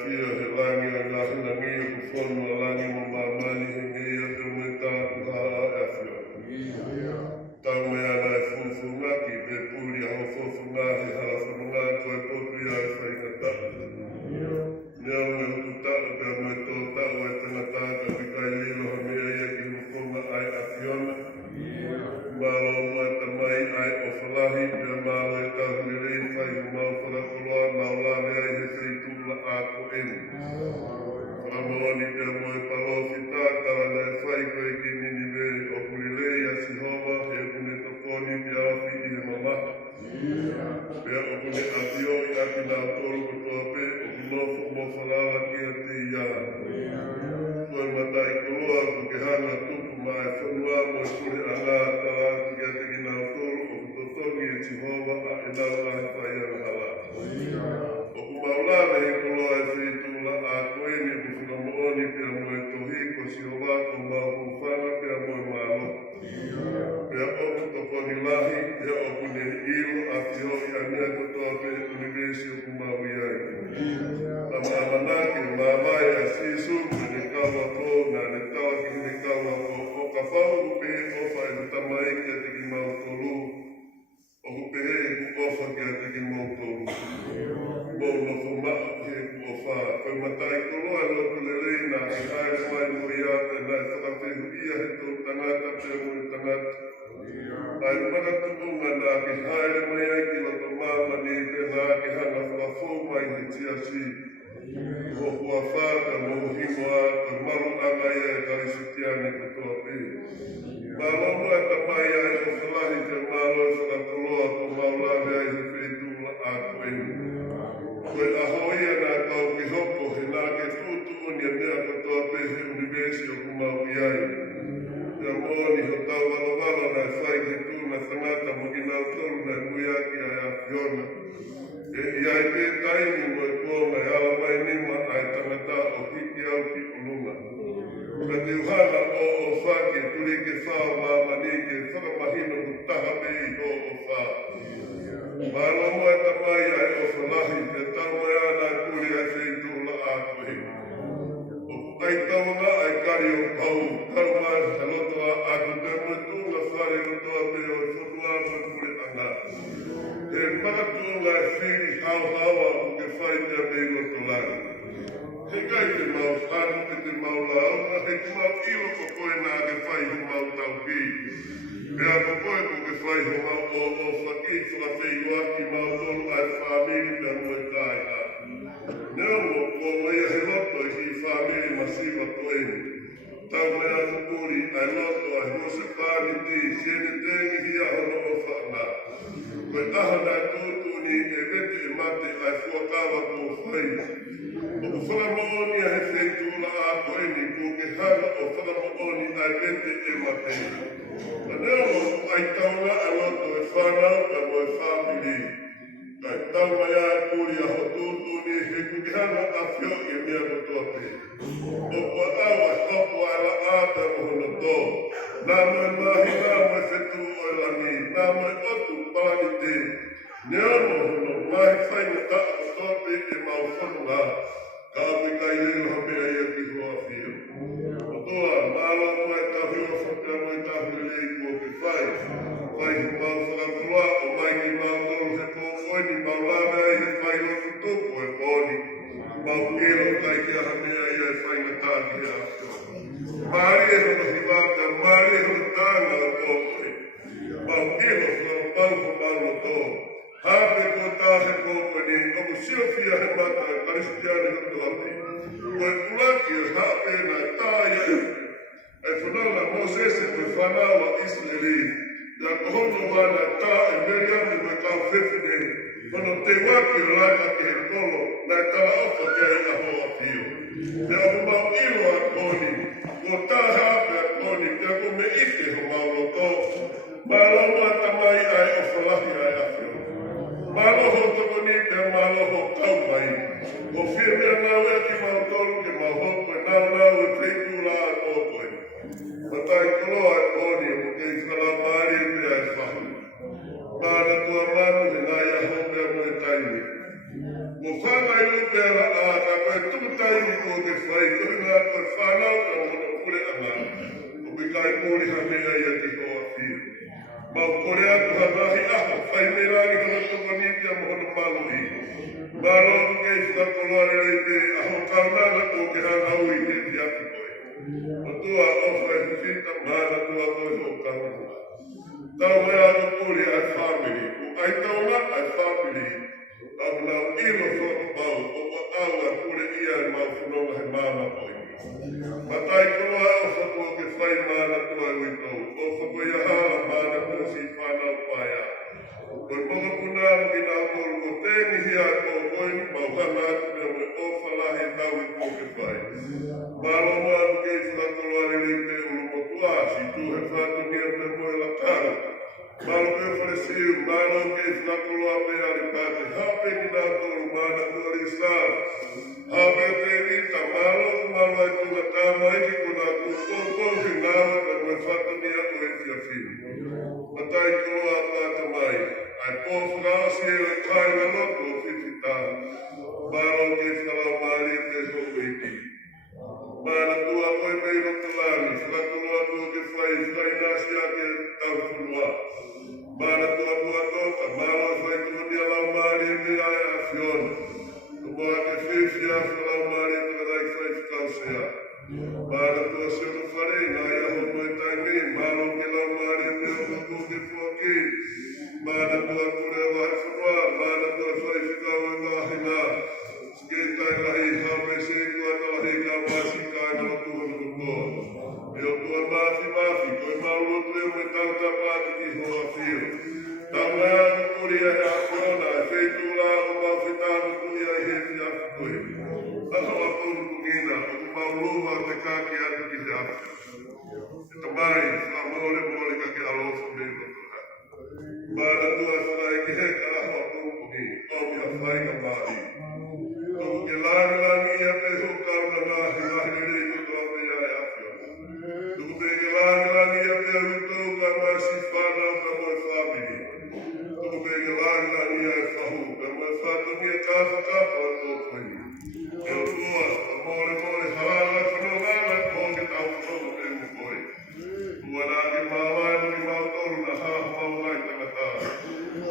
fia he langi o ngā hinangi o ku whonu a langi mo mamani he ngia te me tāku haa e whia. Tau mea nai fufu ngaki pe pūri a ho fufu ngahi hala whanunga koe potu ia e whainga tāku. Nea me hutu tāku pia me tō tāku e tanga tāka wikai lilo ha mea ia ki hukonga ai a Fiona. Mālo mua tamai ai o whalahi pia mālo e tāku ni rei whai hu mau whanakoloa nau la mea i he whitula a ko enu. Whamoni pia moe palosi tātara nei whai koe ki nini me o kurilei a Sihova he kune tokoni pia api i he mamaha. Pia o kune atio i aki nau tolu kutoa pe o kunofu mo whalala ki a te ia. Koe matai koloa ko ke hanga tupu mai whanua mo e kune anga tala ki a te ki nau tolu o kutotongi e Sihova a e nau ai whai ana hala. O kumaulana he koloa e whitula a koeni o kuwhikamooni pia moe tohi ko Sihova ko mau whanga pia moe malo. Pia oku tokoni lahi, pia oku ne ilo a tio i anea kotoa pe univesi o kumau iai. Tama amanake mamai a sisu ne kawa ko na ne tawa ki ne kawa ko o ka whau pe ofa e tamai ki a te ki mau tolu. O pe e ku ofa ki a te ki mau tolu. Mo no ko maa ki e ku ofa. Koe matai koloa e loku lelei na e haere mai mo ia e na e whakawhihu ia he tō tangata pia mo e tangata. Ai whakatupunga nā ki haere mai ai ki loto māmani te nā ki hanga whakafō mai he tia si. Ho hua whāka mo himoa ka maru anga ia e karisitiani katoa pe. Mālo mua tamai ai o whalahi te mālo e whakakoloa ko maulave ai he whetula a koenu. Koe ahoia nā tau ki hoko he nā ke tūtuunia mea katoa pe he univesi o kumau iai. Ia mōni ho tau walovalo nai whai ke tūna whanata mo ki nau tolu nai muiaki ai a Fiona. E iai pe taini mo e kuonga e ala mai nima ai tangata o hiki au ki olunga. Ka te uhana o whaki e turi ke whao mamani ke whakamahino ku taha me i ho o wha. Mālo mo e tamai ai o whalahi te tau mai ana kuri ai whitula a koe. Ai taunga ai kari o kau, kau mai he lotoa aku te moe tūnga whare lotoa pe o e whotua mo kure anga. He whakatunga e whiri hau-hawa o ke whaitea me i lotolanga. He kai te mau whanu e te mau launga, he kumau ilo ko koe nā ke whaihu mau tau ki. Pea ko koe ko ke whaihu mau o whaki whakawhiu aki mau tolu ai whamiri pia moe tai a. Neo mo ko mai he loto i hi whamiri masiva koeni. Tau mai a tukuri ai loto ai hose pāri ti, siene tengi hi a hono o whana. Koe taha nai tūtuni e vete e mate ai fuakawa ko whai. O ku whakamooni a he whitula a koeni ko ke hana o whakamooni ai vete e mate. Ka neo mo ai taunga a loto e whanau ka mo e whamiri. Kai tau mai a kuri a hotūtuni he kukihana a whio i mea kotoa pe. O kua au a hopo a la āta mohono tō. Nā moe mahi, nā moe whetu o langi, nā moe otu pāni te. Nea mohono mahi whainga ta a kotoa pe e mau whanunga. Ka api kai leo ha mea ia ki hoa whio. O toa, mālo moe ta whio whapea moe ta whio lei kua ke whai. Whai hu mau whakakoloa o mai ki mau tolu he pō koeni mau lawe ai he whai loku tōku e pōni. Mau ero kai ki aha mea ia e whainga tāki e aso. Māri e hono hiwata, māri e hono tāna o tōkoe. Mau ero whaka pauho mauno tō. Hāpe ko tāhe kōkoeni, oku siofia he mata e karistiani hoto hapi. Koe ulaki e hāpe na tāia e whanala Moses e koe whanawa Israeli. Ia kohono wana tā e meriami me kau whewhine. Kono te waki o laika ke he kolo, nai tala ofa kia i a hoa whio. Te ahu mau ilo a koni, ko tā hāpe a koni, te ako me ike ho mau loto. Māloha tamai ai o whalahi ai a whio. Māloho toko ni te māloho kau mai. Ko whiemea nau e ki mau tolu ke mau hoko e nau e whitula a kōkoe. Matai koloa e koni, mo ke i whalaumari e te ai whahu. Māna tua manu he nai a hopea mo e taimi. Mo whanga i lupea a ka koe mau korea tu hanahi ako, whai merani ka nato kanitia mohona maloi. Maro ke sa kolore leite aho kaunana ko ke hana ui te tiaki koe. Matua ofa e fita mana tua koe ho kaunana. Tau mea ako kuri ai family, ku ai tauna ai family. Au nau ilo whaka pau, o wa aua kure ia e mau whanonga he mana koe. Matai koroa o whatua ke whai mana tua ui tau, o whatua ia hala mana tua si whanau paia. Koe moka puna ki nā koro ko tēni hia ko koe ni mau hana atu mea me o whalahe tau i ko ke whai. Maro moa anu kei whakoroa riri te uru motua, si tu he whatu nia te moe la kara. Maro ke whare siu, maro kei whakoroa me ari pāte, hape ni nā koro mana tua ri sār. Hape te rita, maro ai tūna tāma iki ko nā kūkōkō ki nāra ka koe whatu nia ko e tia whiri. Matai koroa pāta mai, ai pōwhakasi e le kai na loto o whiti tā. Maro ke whalau maari te hoko iki. Mana tua koe mei roka lani, whakatoroa tua ke whai nāsi a ke tau whunua. Mana tua toka, maro e whai tua nia lau maari e mea e a whiona. Tua ke whiwhia whalau maari e tua rai whai whakausea. Mana tua sionu whare, ngā ia ho koe tai me, maro ke lau maari e mea kuku ke whuaki. Mana tua kure wai whanua, mana tua whai whikau e ngāhi nā. Sketai lahi hame se kua talahi ka wasi kai na lotu hana kukoa. Eo tua mafi, koe maulutu e me tauta pāti ki hoa whio. Tau mea kukuri e a whiona, e wheitu la o mau whitānu kui ai he ti afu koe. Aho a kuru kungina, o ku maulua te kāki atu ki te afu. E tamai, wha mole ka ke alofa me kotoha. Mana tua whanai ki he ka aho a kuru kungi, o mi a whai ka mahi. Tōku ke lāngi ia te hokauna ngāhi rei kotoa me ai awhia. Tōku ke lāngi ia te arutou ka masi whanau ka moe whamiri. Tōku ke lāngi ia e whahu ka moe whatami e kāwhakapa a tō koini. Eo tua, a mole halala whanongana ko ke tau whanau e mo koe. Tua nā ke māwai mo ki mautoru na haha maungai tangata.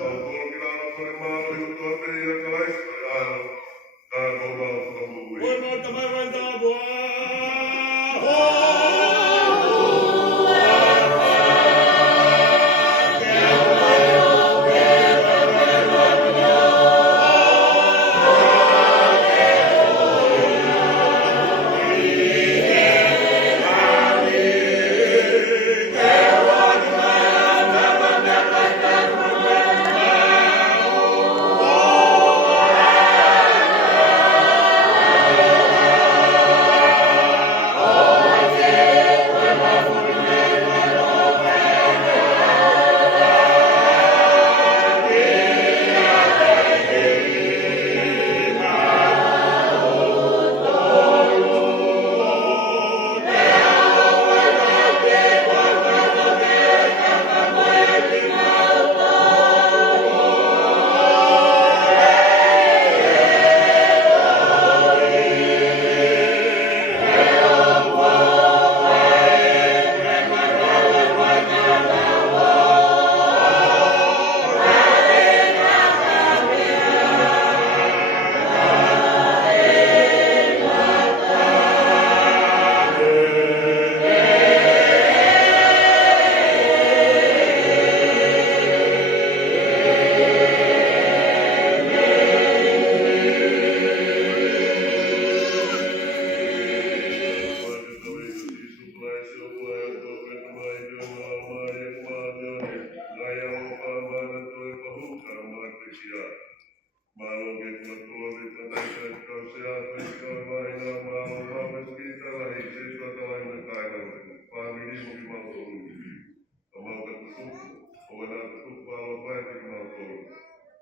Mautoru ki lāna kore mālo i utoa te ia ka laisa e alo. Oi, Marta, vai dar boa!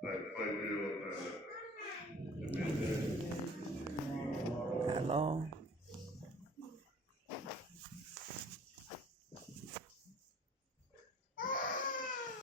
Like 5 years old.